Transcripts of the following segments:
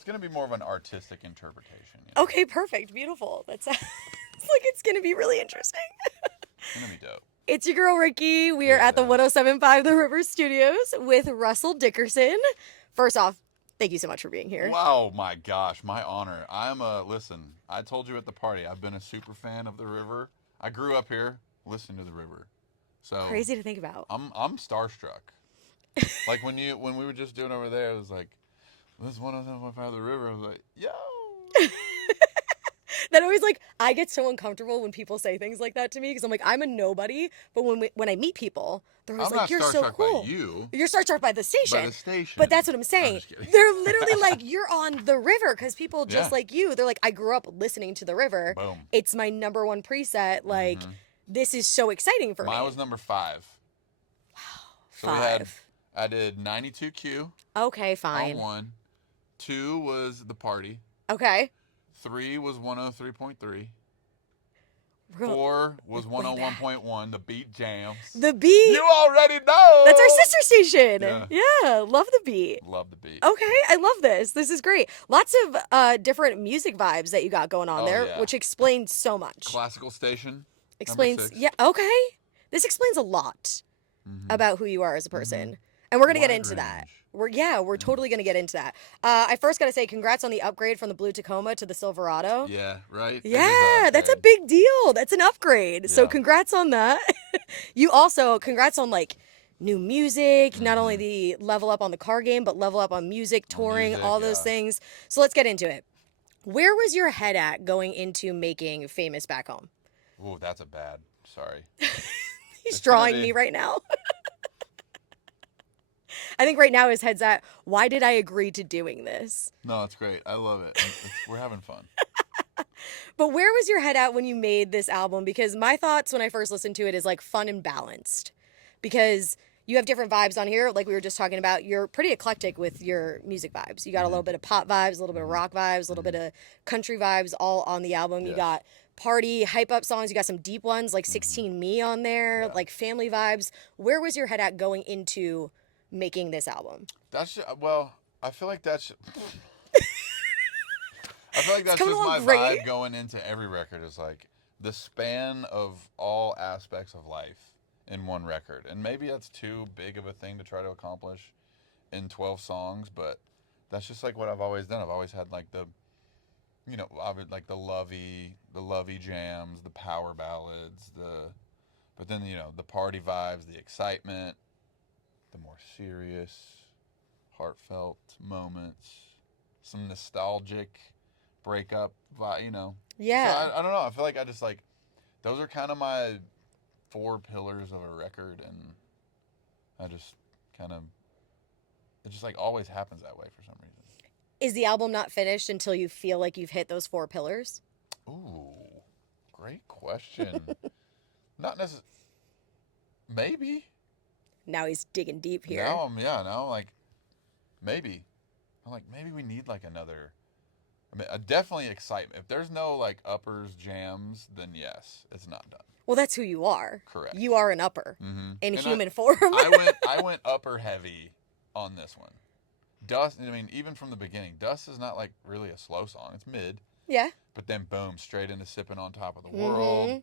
It's going to be more of an artistic interpretation. You know? Okay, perfect. Beautiful. That sounds like it's going to be really interesting. It's going to be dope. It's your girl, Ricki. We are Yeah, at it the is. 1075 The River Studios with Russell Dickerson. First off, thank you so much for being here. Wow, my gosh, my honor. Listen, I told you at the party, I've been a super fan of the river. I grew up here, listening to the river. So Crazy to think about. I'm starstruck. Like when we were just doing over there, it was like, this is 107.5 the river. I was like, yo. That always like I get so uncomfortable when people say things like that to me because I'm like I'm a nobody, but when I meet people, they're always I'm like not you're so starstruck by cool. you, You're starstruck by the by station. the station. But that's what I'm I'm saying. just kidding. They're literally like you're on the river because people just Yeah. like you. They're like I grew up listening to the river. Boom. It's my number one preset. Like this is so exciting for Mine me. was number 5. So Five. I did 92Q Okay, on fine. 1. 2 was the party. Okay. 3 was 103.3. We're going 4 was way back. 101.1, the beat jams. The beat. You already know. That's our sister station. Yeah. Yeah, love the beat. Love the beat. Okay, I love this. This is great. Lots of different music vibes that you got going on Oh, there, yeah. which explains so much. Classical station. Explains, Number 6. yeah, okay. This explains a lot about who you are as a person. And we're going to get Wide into that. range. We're totally going to get into that. I first got to say congrats on the upgrade from the blue Tacoma to the Silverado. Yeah, right? It is Yeah, an that's a upgrade. big deal. That's an upgrade. So Yeah. congrats on that. You also congrats on like new music, not only the level up on the car game, but level up on music, touring, music, all those yeah. things. So let's get into it. Where was your head at going into making Famous back home? Ooh, that's a bad. Sorry. He's It's gonna drawing be- me right now. I think right now his head's at, why did I agree to doing this? No, it's great. I love it. We're having fun. But where was your head at when you made this album? Because my thoughts when I first listened to it is like fun and balanced. Because you have different vibes on here, like we were just talking about. You're pretty eclectic with your music vibes. You got a little bit of pop vibes, a little bit of rock vibes, a little bit of country vibes, all on the album. You Yes. got party, hype up songs. You got some deep ones like 16 Me on there, Yeah. like family vibes. Where was your head at going into making this album? Well, I feel like that's. I feel like that's coming just my along great. vibe going into every record is like the span of all aspects of life in one record. And maybe that's too big of a thing to try to accomplish in 12 songs, but that's just like what I've always done. I've always had like like the lovey jams, the power ballads, but then the party vibes, the excitement, the more serious, heartfelt moments, some nostalgic breakup, Yeah. So I don't know. I feel like I just like those are kind of my 4 pillars of a record, and I just kind of it just like always happens that way for some reason. Is the album not finished until you feel like you've hit those 4 pillars? Ooh, great question. Not necessarily. Maybe. Now he's digging deep here. Now like maybe. I'm like maybe we need like another. I mean, definitely excitement. If there's no like uppers jams, then yes, it's not done. Well, that's who you are. Correct. You are an upper in And human form. I went upper heavy on this one. Dust. I mean, even from the beginning, Dust is not like really a slow song. It's mid. Yeah. But then boom, straight into Sipping on Top of the World.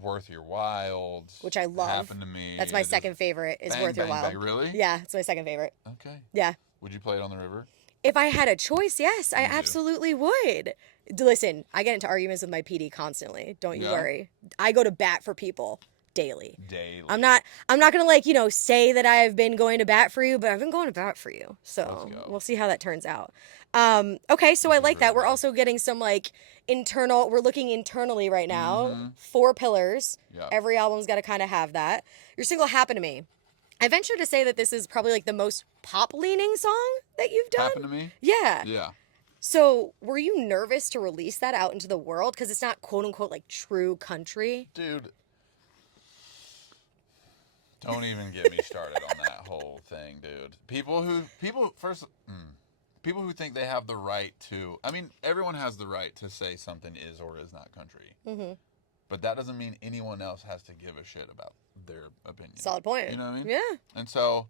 Worth Your While, which I love. Happened to Me. That's my second favorite. Is Bang, Worth Your Bang, While. Bang. Really? Yeah, it's my second favorite. Okay. Yeah. Would you play it on the river? If I had a choice, yes, I Me too. absolutely would. Listen, I get into arguments with my PD constantly. Don't you Yeah? worry. I go to bat for people daily. Daily. I'm not gonna like, say that I've been going to bat for you, but I've been going to bat for you. So Let's go. we'll see how that turns out. Okay, so I like that. We're also getting some like we're looking internally right now. 4 pillars. Yeah. Every album's gotta kinda have that. Your single Happen to Me. I venture to say that this is probably like the most pop leaning song that you've done. Happened to Me? Yeah. Yeah. So were you nervous to release that out into the world? Because it's not quote unquote like true country. Dude, don't even get me started on that whole thing, dude. People who think they have the right to. I mean, everyone has the right to say something is or is not country. Mm-hmm. But that doesn't mean anyone else has to give a shit about their opinion. Solid point. You know what I mean? Yeah. And so,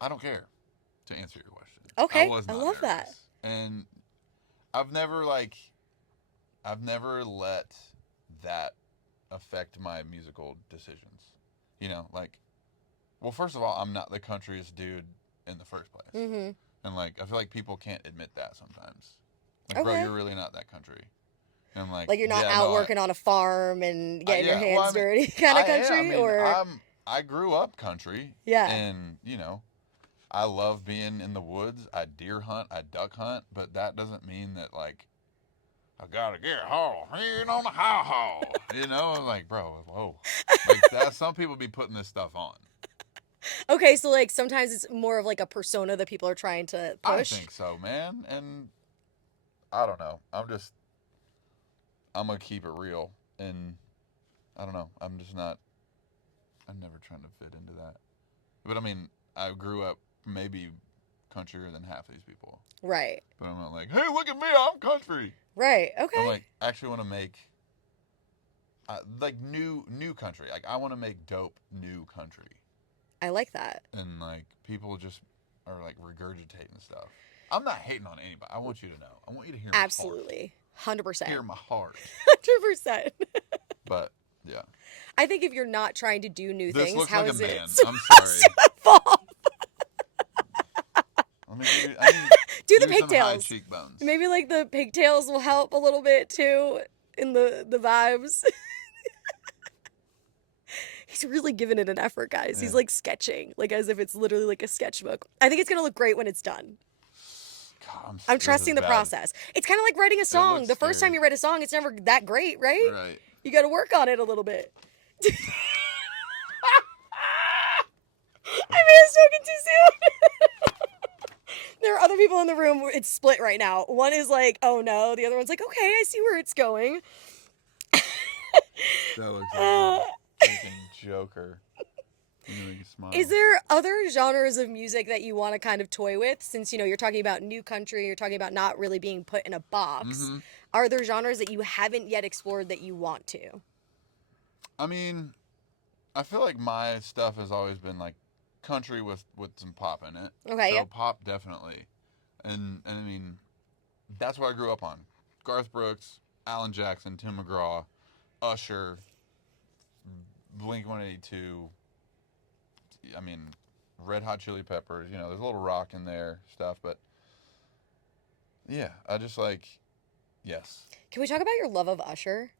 I don't care, to answer your question. Okay, was I not love that. nervous. And I've never let that affect my musical decisions. You know, like, well, first of all, I'm not the countryest dude in the first place. Mm-hmm. And like, I feel like people can't admit that sometimes. Like, bro, Okay. you're really not that country. And I'm like, Like you're not yeah, out no, working on a farm and getting your yeah, well, hands I mean, dirty kind I of am. I country, mean, or I grew up country, yeah. and you know, I love being in the woods. I deer hunt, I duck hunt, but that doesn't mean that like I gotta get haul in on the how haul. You know, I'm like, bro, whoa, like that. Some people be putting this stuff on. Okay, so like sometimes it's more of like a persona that people are trying to I push. think so, man, and I don't know. I'm gonna keep it real, and I don't know. I'm just not. I'm never trying to fit into that. But I mean, I grew up maybe countryer than half of these people. Right. But I'm not like, hey, look at me, I'm country. Right. I'm Okay. like, I actually want to make like new country. Like I want to make dope new country. I like that. And like people just are like regurgitating stuff. I'm not hating on anybody. I want you to know. I want you to hear my Absolutely. heart. 100%. Hear my heart. 100%. But yeah. I think if you're not trying to do new This things, looks how like is a it man. so- I'm sorry. so evolve? Let me give you, I need, Do the give me some high pigtails. cheekbones. Maybe like the pigtails will help a little bit too in the vibes. He's really giving it an effort, guys. He's Yeah. like sketching, like as if it's literally like a sketchbook. I think it's gonna look great when it's done. God, I'm this trusting is the bad. process. It's kind of like writing a song. looks The first time scary. you write a song, it's never that great, right? Right. You got to work on it a little bit. I may have spoken too soon. There are other people in the room. It's split right now. One is like, oh no. The other one's like, okay, I see where it's going. That looks like a freaking Joker. You make you smile. Is there other genres of music that you want to kind of toy with? Since, you know, you're talking about new country, you're talking about not really being put in a box. Mhm. Are there genres that you haven't yet explored that you want to? I mean, I feel like my stuff has always been like country with some pop in it. Okay, So yeah. pop definitely, and I mean, that's what I grew up on: Garth Brooks, Alan Jackson, Tim McGraw, Usher, Blink-182. I mean, Red Hot Chili Peppers. You know, there's a little rock in there stuff, but yeah, I just like yes, Can we talk about your love of Usher?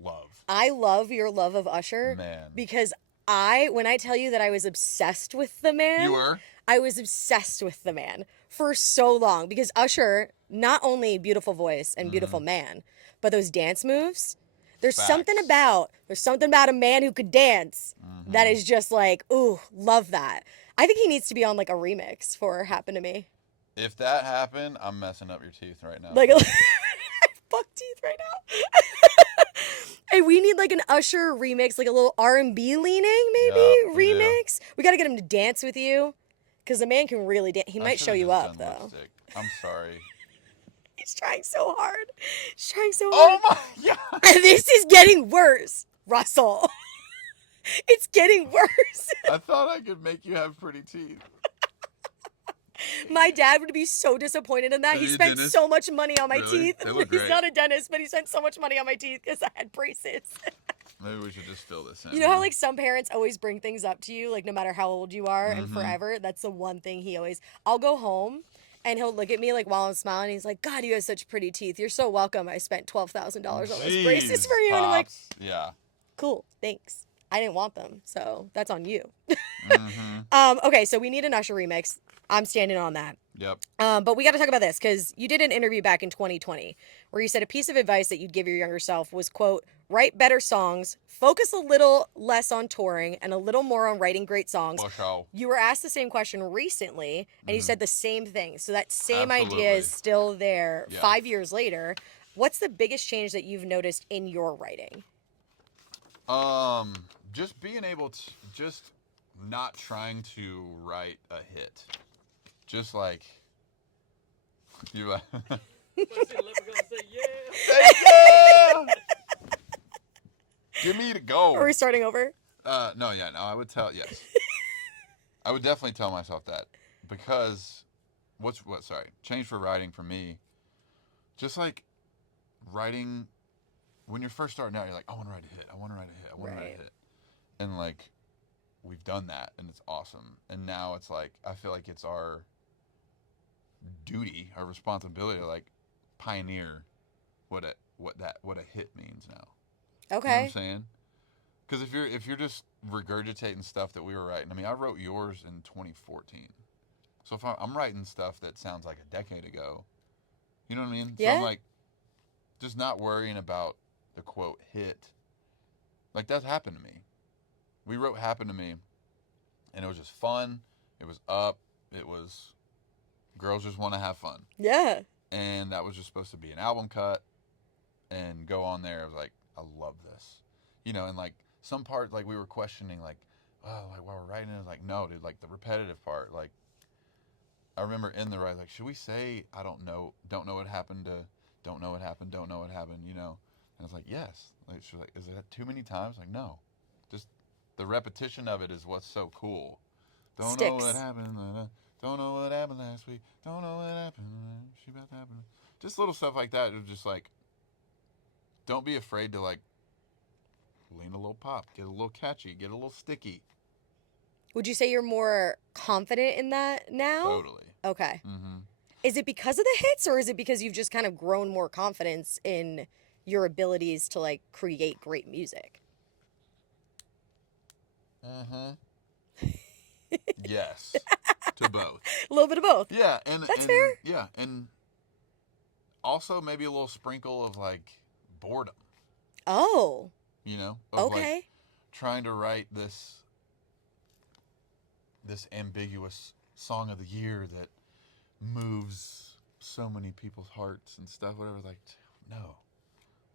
love. I love your love of Usher Man. because when I tell you that I was obsessed with the man, You were? I was obsessed with the man for so long because Usher, not only beautiful voice and beautiful man, but those dance moves. There's something Facts. about a man who could dance that is just like, ooh, love that. I think he needs to be on like a remix for Happen to Me. If that happened, I'm messing up your teeth right now. Like, I fuck teeth right now. Hey, we need like an Usher remix, like a little R&B leaning maybe Yup, we do. remix. We got to get him to dance with you because the man can really dance. He I might should've show you just up done though. lipstick. I'm sorry. He's trying so hard. He's trying so Oh hard. my god! This is getting worse, Russell. It's getting worse. I thought I could make you have pretty teeth. My dad would be so disappointed in that. Are He you a spent dentist? so much money on my Really? teeth. They look He's great. not a dentist, but he spent so much money on my teeth because I had braces. Maybe we should just fill this in. You know how like some parents always bring things up to you, like no matter how old you are and Mhm. forever? That's the one thing he always. I'll go home and he'll look at me like while I'm smiling. He's like, God, you have such pretty teeth. You're so welcome. I spent $12,000 on those braces for you. And I'm like, Pops. Yeah. cool, thanks. I didn't want them, so that's on you. Mm-hmm. Okay, so we need an Usher remix. I'm standing on that. Yep. But we got to talk about this because you did an interview back in 2020 where you said a piece of advice that you'd give your younger self was, quote, write better songs, focus a little less on touring and a little more on writing great songs. For sure. You were asked the same question recently and you said the same thing. So that same idea Absolutely. is still there Yeah. 5 years later. What's the biggest change that you've noticed in your writing? Just being able to, just not trying to write a hit. Just like, you like, Say yeah. say yeah! Give me the gold. Are we starting over? No, I would tell, yes. I would definitely tell myself that because change for writing for me, just like writing when you're first starting out, you're like, I want to write a hit, I want to write a hit, I want to write Right. a hit, and like we've done that, and it's awesome. And now it's like I feel like it's our duty, our responsibility to like pioneer what a hit means now. You know what I'm Okay. saying? Because if you're just regurgitating stuff that we were writing, I mean, I wrote yours in 2014. So if I'm writing stuff that sounds like a decade ago, you know what I mean? So I'm Yeah. like, just not worrying about the quote hit. Like that happened to me. We wrote "Happened to Me," and it was just fun. It was up. It was girls just want to have fun, Yeah. and that was just supposed to be an album cut and go on there. I was like, I love this, and like some part like we were questioning like, oh, like while we're writing it, I was like, no, dude, like the repetitive part, like I remember in the write like, should we say I don't know what happened to, don't know what happened, don't know what happened, And I was like, yes. Like she's like, is it too many times? Like, no, just the repetition of it is what's so cool. Don't know what Sticks. happened. Don't know what happened last week. Don't know what happened. She about to happen. Just little stuff like that. It was just like, don't be afraid to like lean a little pop, get a little catchy, get a little sticky. Would you say you're more confident in that now? Totally. Okay. Mm-hmm. Is it because of the hits or is it because you've just kind of grown more confidence in your abilities to like create great music? Mm-hmm. Yes. To both. A little bit of both. Yeah, and That's and fair. yeah, and also maybe a little sprinkle of like boredom, Oh, of like okay. trying to write this ambiguous song of the year that moves so many people's hearts and stuff, whatever. Like, no,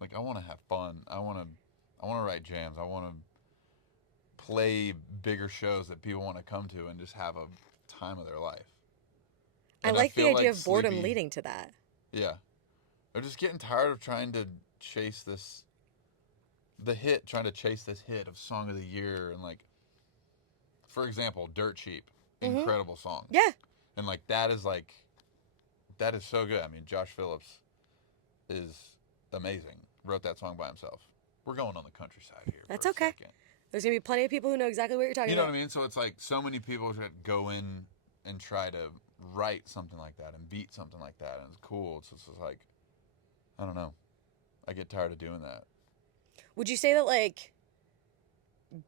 like I want to have fun. I want to write jams. I want to play bigger shows that people want to come to and just have a time of their life. I And I like the feel idea like of boredom Sleepy, leading to that. yeah, I'm just getting tired of trying to chase trying to chase this hit of song of the year, and like, for example, Dirt Cheap, Mm-hmm. incredible song, Yeah. and like that is so good. I mean, Josh Phillips is amazing. Wrote that song by himself. We're going on the countryside here That's for a okay. second. There's going to be plenty of people who know exactly what you're talking You know about. what I mean? So it's like so many people that go in and try to write something like that and beat something like that, and it's cool. It's just like, I don't know. I get tired of doing that. Would you say that like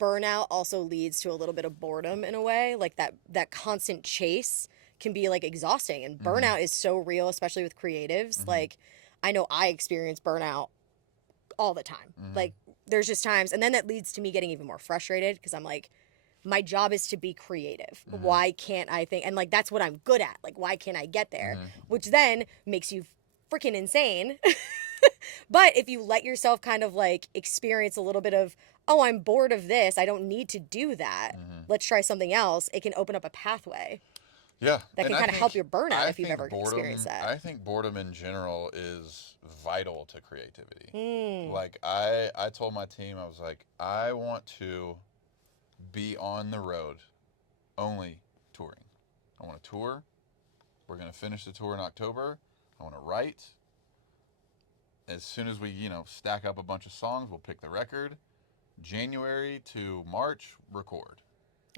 burnout also leads to a little bit of boredom in a way? Like that constant chase can be like exhausting and Mm-hmm. burnout is so real, especially with creatives. Mm-hmm. Like I know I experience burnout all the time. Mm-hmm. Like there's just times and then that leads to me getting even more frustrated because I'm like my job is to be creative. Mm-hmm. Why can't I think and like that's what I'm good at. Like why can't I get there? Mm-hmm. Which then makes you freaking insane. But if you let yourself kind of like experience a little bit of, oh, I'm bored of this, I don't need to do that. Mm-hmm. Let's try something else. It can open up a pathway Yeah, that and can kind of help your burnout if you've ever boredom. experienced that. I think boredom in general is vital to creativity. Mm. Like I told my team, I was like, I want to be on the road, only touring. I want to tour. We're gonna finish the tour in October. I want to write. As soon as we, stack up a bunch of songs, we'll pick the record. January to March, record.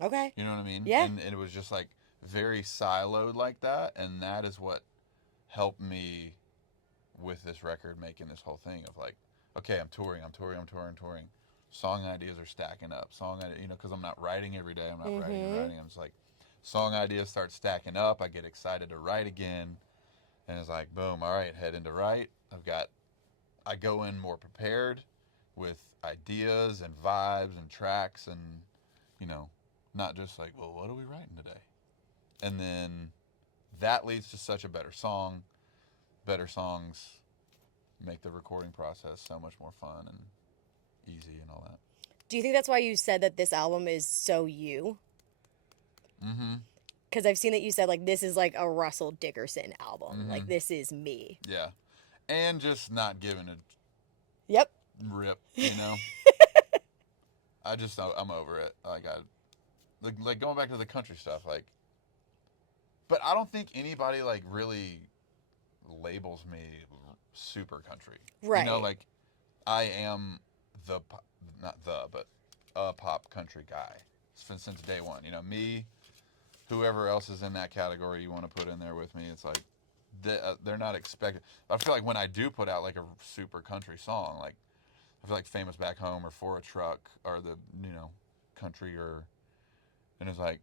Okay. You know what I mean? Yeah. And it was just like very siloed like that, and that is what helped me with this record, making this whole thing of like, okay, I'm touring. Song ideas are stacking up. Because I'm not writing every day. I'm not writing and Mm-hmm. writing. I'm just like, song ideas start stacking up. I get excited to write again, and it's like, boom, all right, head into write. I go in more prepared with ideas and vibes and tracks and, not just like, well, what are we writing today? And then that leads to such a better song. Better songs make the recording process so much more fun and easy and all that. Do you think that's why you said that this album is so you? Mm-hmm. Because I've seen that you said like this is like a Russell Dickerson album. Mm-hmm. Like this is me. Yeah. And just not giving a Yep. rip, I'm over it. Like going back to the country stuff, like But I don't think anybody like really labels me super country. Right. You know, like I am the not the but a pop country guy since day one. You know, me, whoever else is in that category you want to put in there with me, it's like they're not expected. I feel like when I do put out like a super country song, like I feel like Famous Back Home or For a Truck or the country and it's like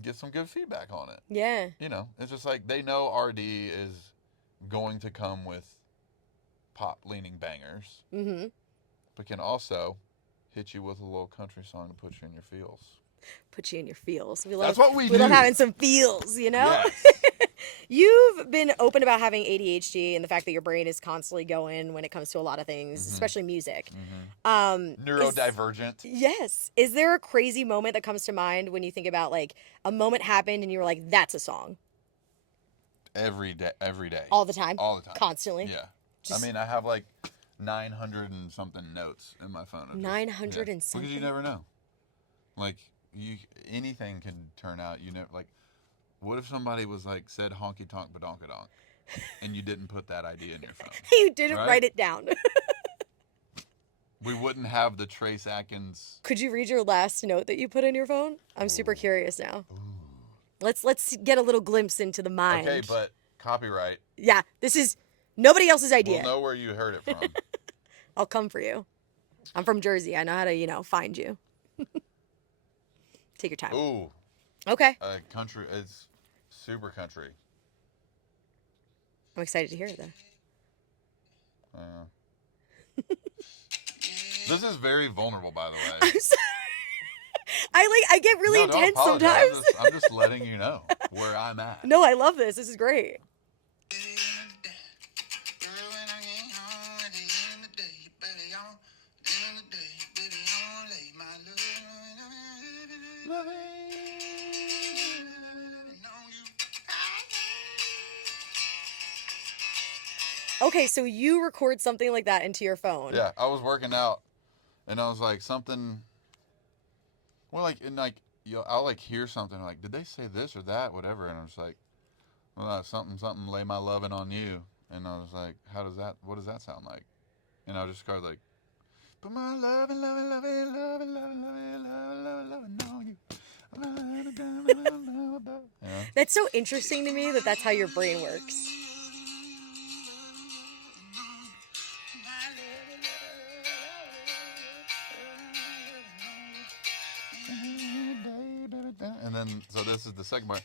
get some good feedback on it. Yeah. You know, it's just like they know RD is going to come with pop leaning bangers, Mm-hmm. but can also hit you with a little country song to put you in your feels. Put you in your feels. That's what we do. We love having some feels, you know? Yes. You've been open about having ADHD and the fact that your brain is constantly going when it comes to a lot of things, especially music. Neurodivergent. Yes. Is there a crazy moment that comes to mind when you think about like a moment happened and you were like, that's a song? Every day. All the time? All the time. Constantly? Yeah. Just- I mean, I have like 900 and something notes in my phone. 900 and something? Because you never know. Like, anything can turn out. You know, like, what if somebody was like, said honky tonk badonkadonk, and you didn't put that idea in your phone? You didn't Right? write it down. We wouldn't have the Trace Atkins. Could you read your last note that you put in your phone? I'm super curious now. Let's get a little glimpse into the mind. Okay, but copyright. Yeah, this is nobody else's idea. We'll know where you heard it from. I'll come for you. I'm from Jersey. I know how to, find you. Take your time. Ooh, Okay. country. It's super country. I'm excited to hear it though. This is very vulnerable, by the way. I'm sorry. I get really No, don't intense apologize. sometimes. I'm just letting you know where I'm at. No, I love this. This is great. Okay, so you record something like that into your phone. Yeah, I was working out, and I was like something. Well, like I'll like hear something like, did they say this or that, whatever, and I was like, well, something, lay my lovin' on you, and I was like, what does that sound like? And I was just kind of like, put my lovin' on you. Yeah. That's so interesting to me that that's how your brain works. And then, so this is the second part.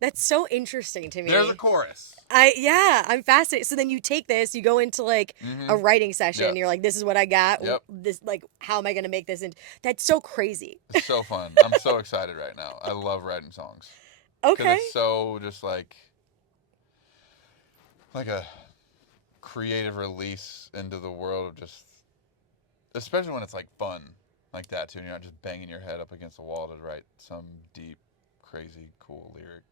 That's so interesting to me. There's a chorus. I'm fascinated. So then you take this, you go into like a writing session, Yep. You're like, this is what I got. Yep. This, like, how am I going to make this? That's so crazy. It's so fun. I'm so excited right now. I love writing songs. Okay. It's so just like a creative release into the world of just, especially when it's like fun like that too. And you're not just banging your head up against the wall to write some deep, crazy, cool lyric.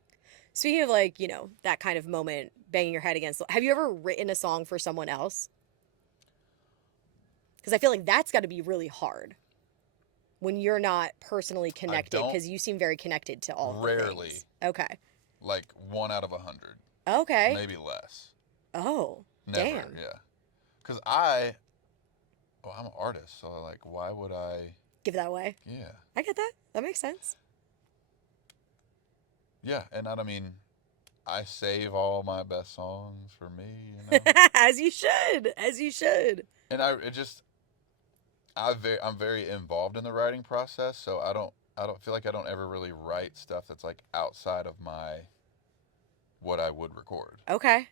Speaking of like, that kind of moment, banging your head against, have you ever written a song for someone else? Because I feel like that's got to be really hard when you're not personally connected, because you seem very connected to all Rarely. the things. Okay. Like 1 out of 100. Okay. Maybe less. Oh, Never, damn. yeah. Because I'm an artist, so like, why would I? Give that away. Yeah. I get that. That makes sense. Yeah, and I save all my best songs for me, As you should. As you should. And I'm very involved in the writing process, so I don't feel like I don't ever really write stuff that's like outside of what I would record. Okay.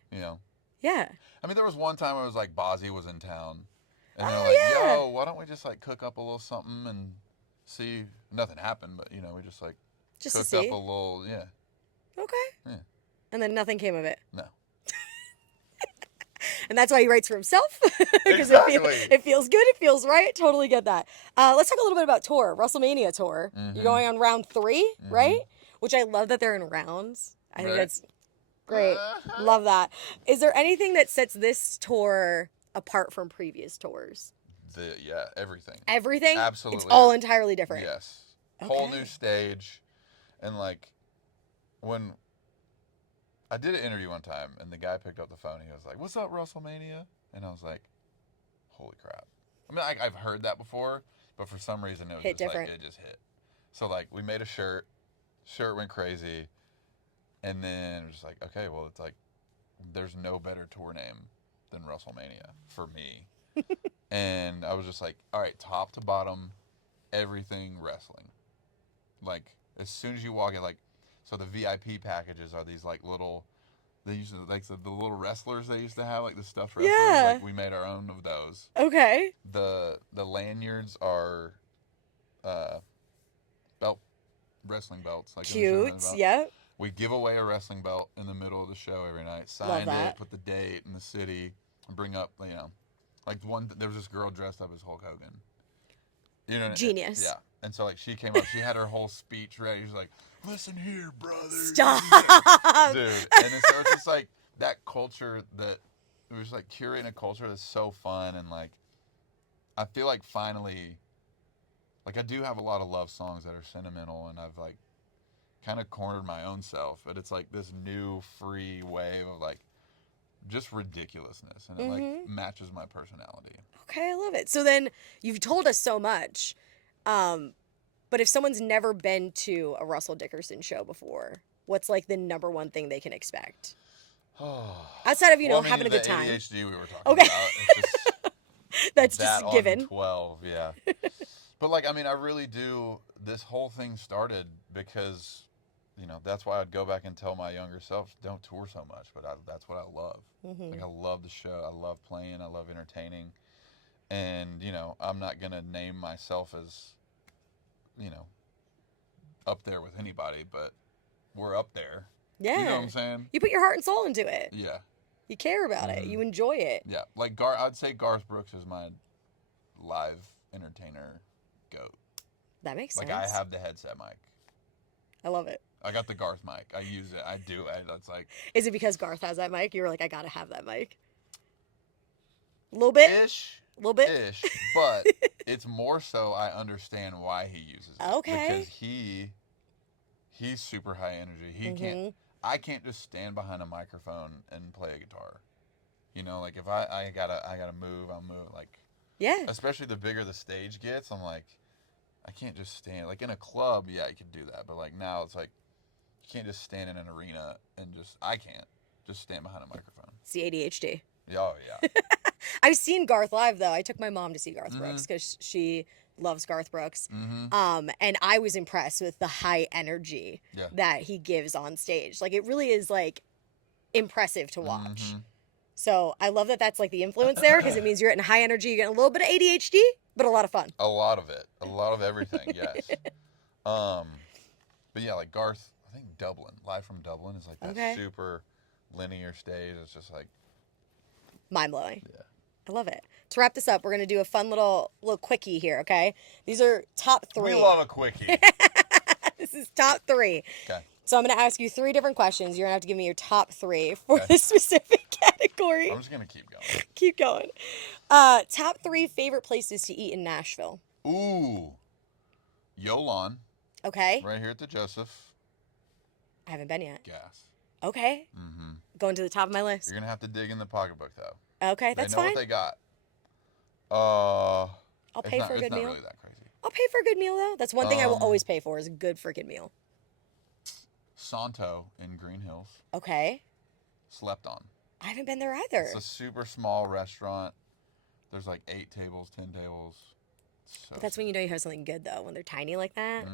Yeah. I mean, there was one time I was like, Bozzy was in town, and they're Oh, like, yeah. yo, why don't we just like cook up a little something and see? Nothing happened, but we just like Just to cooked see. up a little, yeah. Okay. Yeah. And then nothing came of it. No. And that's why he writes for himself. Because Exactly. it feels good. It feels right. Totally get that. Let's talk a little bit about tour. WrestleMania tour. Mhm. You're going on round 3, right? Which I love that they're in rounds. I think Right. that's Great. Love that. Is there anything that sets this tour apart from previous tours? Everything. Everything? Absolutely. It's all entirely different. Yes. Whole Okay. new stage. And like when I did an interview one time and the guy picked up the phone, he was like, "What's up, WrestleMania?" And I was like, "Holy crap." I mean, I've heard that before, but for some reason it was Hit just different. like it just hit. So like we made a shirt went crazy, and then it was just like, okay, well it's like there's no better tour name than WrestleMania for me. And I was just like, all right, top to bottom, everything wrestling. Like as soon as you walk in, like, so the VIP packages are these like little. They used to like the little wrestlers they used to have, like the stuffed wrestlers. Yeah. Like we made our own of those. Okay. The lanyards are belt wrestling belts. Like in the show, Cute. Yep. we give away a wrestling belt in the middle of the show every night. Love Signed that. it, put the date and the city, and bring up, you know, like there was this girl dressed up as Hulk Hogan. You know, Genius. Yeah. And so like she came up, she had her whole speech ready. She's like, "Listen here, brother." Stop. Dude. And then, so it's just like that culture that it was like curating a culture that's so fun, and like I feel like finally, like I do have a lot of love songs that are sentimental, and I've like kind of cornered my own self, but it's like this new free wave of like just ridiculousness, and it like matches my personality. Okay, I love it. So then you've told us so much, but if someone's never been to a Russell Dickerson show before, what's like the number one thing they can expect? Outside of, Well, I mean, having a good the time. ADHD we were talking Okay. about. It's just That's that just given. on 12, yeah. But like, I mean, I really do. This whole thing started because, that's why I'd go back and tell my younger self, don't tour so much. But that's what I love. Like, I love the show. I love playing. I love entertaining. And, I'm not going to name myself as, up there with anybody, but we're up there. Yeah. You know what I'm saying? You put your heart and soul into it. Yeah. You care about it. You enjoy it. Yeah. Like, I'd say Garth Brooks is my live entertainer goat. That makes sense. Like, I have the headset mic. I love it. I got the Garth mic. I use it. I do. That's like... Is it because Garth has that mic? You were like, I gotta have that mic. A little bit? Ish. A little bit? Ish. But it's more so I understand why he uses it. Okay. Because he's super high energy. He can't... I can't just stand behind a microphone and play a guitar. Like if I gotta move, I'll move. Like, yeah. Especially the bigger the stage gets, I'm like, I can't just stand. Like in a club, yeah, you could do that. But like now, it's like you can't just stand in an arena and I can't just stand behind a microphone. It's the ADHD. Oh yeah. I've seen Garth live though. I took my mom to see Garth Brooks because she loves Garth Brooks. And I was impressed with the high energy that he gives on stage. Like it really is like impressive to watch. So I love that that's like the influence there because it means you're getting high energy, you're getting a little bit of ADHD, but a lot of fun. A lot of it. A lot of everything, yes. But yeah, like Garth, I think Dublin, live from Dublin is like that super linear stage. It's just like... mind-blowing. Yeah. I love it. To wrap this up, we're going to do a fun little quickie here, okay? These are top 3. We love a quickie. This is top 3. Okay. So I'm going to ask you 3 different questions. You're going to have to give me your top 3 for this specific category. I'm just going to keep going. Keep going. Top 3 favorite places to eat in Nashville. Ooh. Yolan. Okay. Right here at the Joseph. I haven't been yet. Gas. Okay. Going to the top of my list. You're going to have to dig in the pocketbook, though. Okay, that's fine. They know fine. what they got. I'll pay for a good meal. It's not really that crazy. I'll pay for a good meal, though. That's one thing I will always pay for is a good freaking meal. Santo in Green Hills. Okay. Slept on. I haven't been there either. It's a super small restaurant. There's like 8 tables, 10 tables. But that's when you know you have something good, though, when they're tiny like that.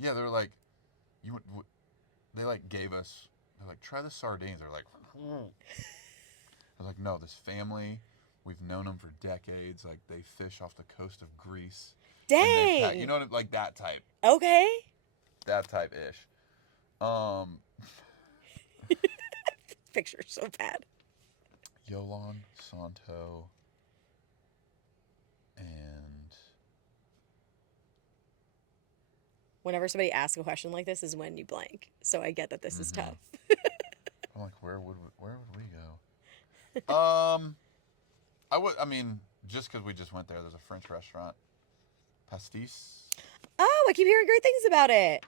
Yeah, they're like, they like gave us, they're like, try the sardines. They're like, I was like, no, this family, we've known them for decades. Like, they fish off the coast of Greece. Dang. You know what I mean? Like that type. Okay. That type-ish. Picture's so bad. Yolan, Santo, and... Whenever somebody asks a question like this is when you blank. So I get that this is tough. I'm like, where would we go? I mean, just because we just went there, there's a French restaurant, Pastis. Oh, I keep hearing great things about it.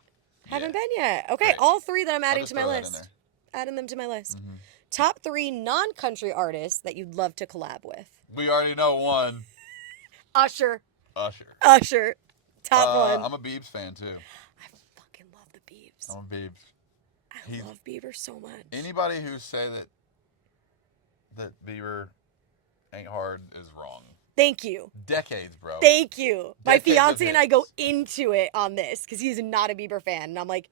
Haven't Yeah. been yet. Okay, Great. all three that I'm adding just to my throw that in list. there. Adding them to my list. Mm-hmm. Top 3 non-country artists that you'd love to collab with. We already know one. Usher. Usher. Top one. I'm a Biebs fan too. I fucking love the Biebs. I'm a Biebs. I love Bieber so much. Anybody who say that Bieber ain't hard is wrong. Thank you. Decades, bro. Thank you. My Decades fiance of and I go hits. into it on this because he's not a Bieber fan. And I'm like,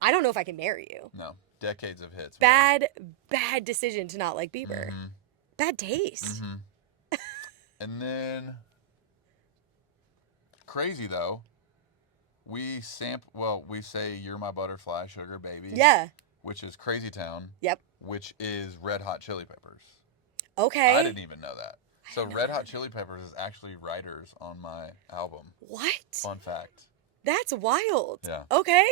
I don't know if I can marry you. No, decades of hits. Man. Bad decision to not like Bieber. Mm-hmm. Bad taste. Mm-hmm. And then, crazy though, we say "You're My Butterfly, Sugar Baby." Yeah. Which is Crazy Town. Yep. Which is Red Hot Chili Peppers. Okay. I didn't even know that. So Red Hot Chili Peppers is actually writers on my album. What? Fun fact. That's wild. Yeah. Okay.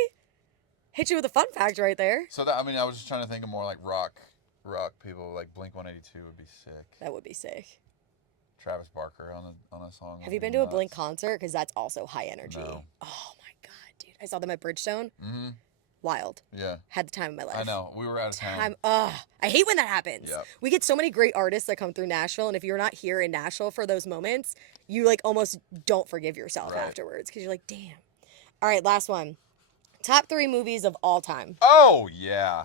Hit you with a fun fact right there. So that, I mean, I was just trying to think of more like rock people, like Blink-182 would be sick. That would be sick. Travis Barker on a song. Have you been to a Blink concert? Because that's also high energy. No. Oh my god, dude! I saw them at Bridgestone. Mm-hmm. Wild. Yeah. Had the time of my life. I know. We were out of town. I hate when that happens. Yep. We get so many great artists that come through Nashville, and if you're not here in Nashville for those moments, you like almost don't forgive yourself Right. afterwards because you're like, damn. All right, last one. Top 3 movies of all time. Oh yeah.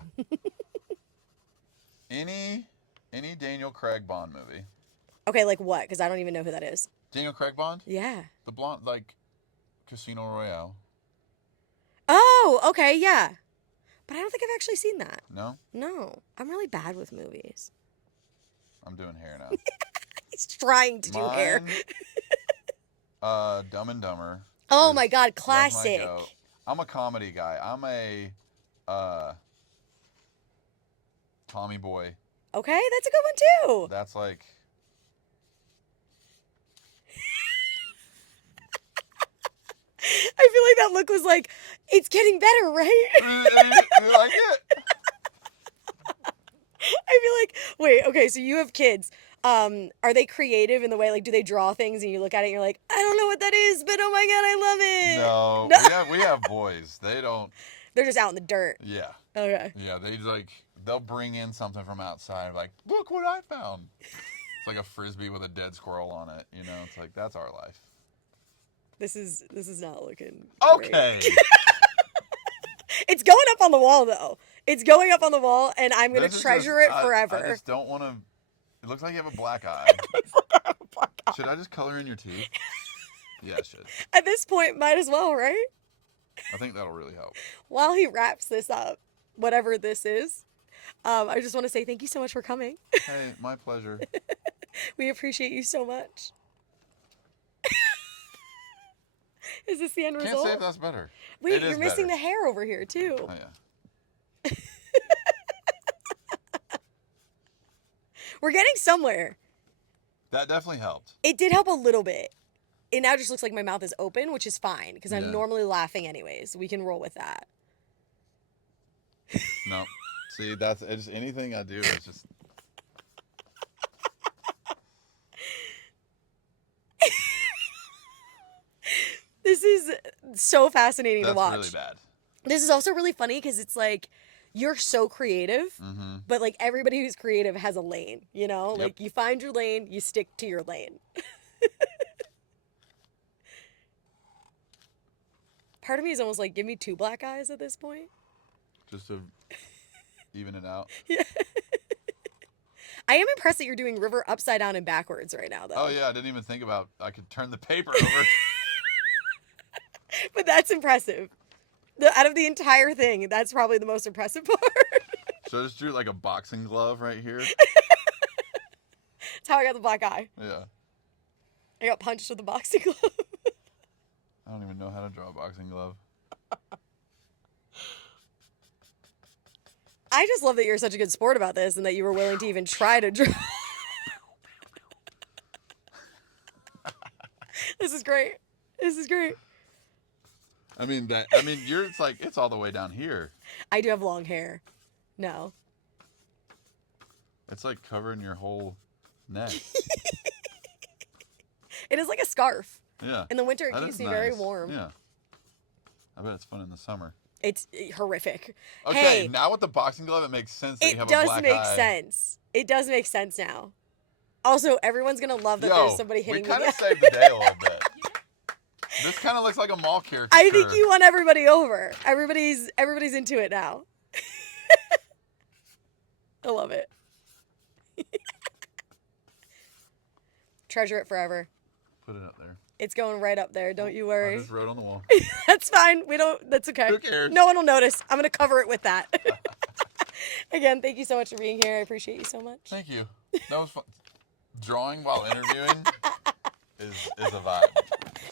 Any Daniel Craig Bond movie. Okay, like what? Because I don't even know who that is. Daniel Craig Bond? Yeah. The blonde, like Casino Royale. Oh, okay, yeah. But I don't think I've actually seen that. No? No, I'm really bad with movies. I'm doing hair now. He's trying to do hair. Dumb and Dumber. Oh my god, That's my classic. go. I'm a comedy guy. I'm a Tommy Boy. Okay, that's a good one too. That's like I feel like that look was like, it's getting better, right? you like it? I feel like, wait, okay, so you have kids. Are they creative in the way, like, do they draw things and you look at it and you're like, I don't know what that is, but oh my god, I love it. No. We have boys. They don't. They're just out in the dirt. Yeah. Okay. Yeah. They'll bring in something from outside. Like, look what I found. It's like a frisbee with a dead squirrel on it. You know, it's like that's our life. This is not looking Okay. great. It's going up on the wall though. It's going up on the wall, and I'm gonna treasure it forever. I just don't want to. It looks like you have a black eye. Should I just color in your teeth? Yeah, I should. At this point, might as well, right? I think that'll really help. While he wraps this up, whatever this is, I just want to say thank you so much for coming. Hey, my pleasure. We appreciate you so much. Is this the end Can't result? say if that's better. Wait, It is you're missing better. the hair over here too. Oh yeah. We're getting somewhere. That definitely helped. It did help a little bit. It now just looks like my mouth is open, which is fine because I'm Yeah. normally laughing anyways. We can roll with that. No. See, it's anything I do is just. This is so fascinating to That's watch. really bad. This is also really funny because it's like you're so creative, Mm-hmm. but like everybody who's creative has a lane, you know? Yep. Like you find your lane, you stick to your lane. Part of me is almost like, give me 2 black eyes at this point. Just to even it out. Yeah. I am impressed that you're doing River upside down and backwards right now, though. Oh yeah, I didn't even think about. I could turn the paper over. But that's impressive. Out of the entire thing, that's probably the most impressive part. So I just drew like a boxing glove right here. That's how I got the black eye. Yeah. I got punched with a boxing glove. I don't even know how to draw a boxing glove. I just love that you're such a good sport about this and that you were willing to even try to draw. This is great. This is great. I mean it's like it's all the way down here. I do have long hair. No. It's like covering your whole neck. It is like a scarf. Yeah. In the winter, it That keeps is me very nice. warm. Yeah. I bet it's fun in the summer. It's horrific. Okay, Hey, now with the boxing glove, it makes sense that you it have a does black make eye. sense. It does make sense now. Also, everyone's gonna love that there's somebody hitting we me. kind of saved the day a little bit. This kind of looks like a mall character. I think you won everybody over. Everybody's into it now. I love it. Treasure it forever. Put it up there. It's going right up there. Don't you I worry. just wrote on the wall. That's fine. That's okay. Who cares? No one will notice. I'm going to cover it with that. Again, thank you so much for being here. I appreciate you so much. Thank you. That was fun. Drawing while interviewing is a vibe.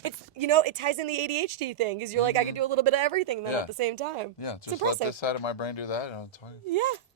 It's, it ties in the ADHD thing because you're like, I can do a little bit of everything then Yeah. at the same time. Yeah, It's just let impressive. this side of my brain do that. And I'm talking. Yeah.